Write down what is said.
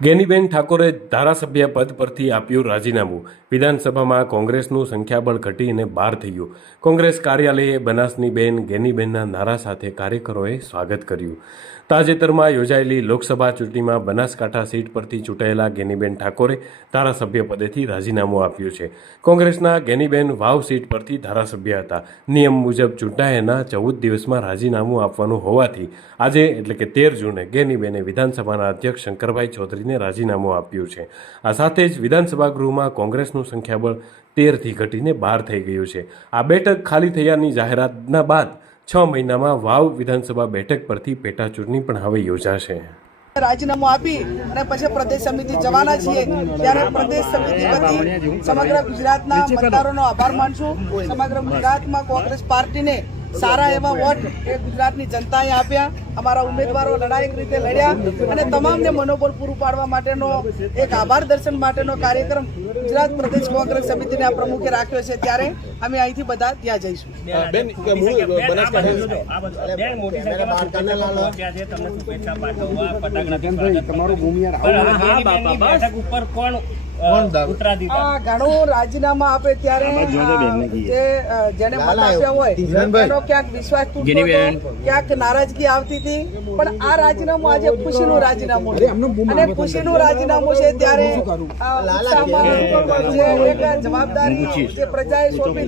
ગેનીબેન ઠાકોરે ધારાસભ્ય પદ પરથી આપ્યું રાજીનામું. વિધાનસભામાં કોંગ્રેસનું સંખ્યાબળ ઘટીને બાર થયું કોંગ્રેસ કાર્યાલયે બનાસની બેન ગેનીબેનના નારા સાથે કાર્યકરોએ સ્વાગત કર્યું. તાજેતરમાં યોજાયેલી લોકસભા ચૂંટણીમાં બનાસકાંઠા સીટ પરથી ચૂંટાયેલા ગેનીબેન ઠાકોરે ધારાસભ્ય પદેથી રાજીનામું આપ્યું છે. કોંગ્રેસના ગેનીબેન વાવ સીટ પરથી ધારાસભ્ય હતા. નિયમ મુજબ ચૂંટાયાના ચૌદ દિવસમાં રાજીનામું આપવાનું હોવાથી આજે એટલે કે તેર જૂને ગેનીબેને વિધાનસભાના અધ્યક્ષ શંકરભાઈ ચૌધરીને રાજીનામું આપ્યું છે. આ સાથે જ વિધાનસભા ગૃહમાં કોંગ્રેસનું સંખ્યાબળ તેરથી ઘટીને બાર થઈ ગયું છે. આ બેઠક ખાલી થયાની જાહેરાતના બાદ છ મહિનામાં વાવ વિધાનસભા બેઠક પરથી પેટાચૂંટણી પણ હવે યોજાશે. રાજીનામું આપી અને પછી પ્રદેશ સમિતિ જવાના છીએ. ત્યારે પ્રદેશ સમિતિ વતી સમગ્ર ગુજરાતના મતદારોનો આભાર માનશું. સમગ્ર ગુજરાતમાં કોંગ્રેસ પાર્ટીને સારા એવા વોટ એ ગુજરાતની જનતાએ આપ્યા. અમારા ઉમેદવારો લડાયક રીતે લડ્યા અને તમામને મનોબળ પૂરું પાડવા માટેનો એક આભાર દર્શન માટેનો કાર્યક્રમ ગુજરાત પ્રદેશ કોંગ્રેસ સમિતિના પ્રમુખે રાખ્યો છે. ત્યારે અમે અહીંથી બધા ત્યાં જઈશું. બેન રાજીનામા આપે ત્યારે જેને મત આપ્યા હોય એનો ક્યાંક વિશ્વાસ તૂટતો ક્યાંક નારાજગી આવતી હતી. પણ આ રાજીનામું આજે ખુશીનું રાજીનામું છે. અને ખુશીનું રાજીનામું છે ત્યારે જવાબદારી જે પ્રજાએ સોંપી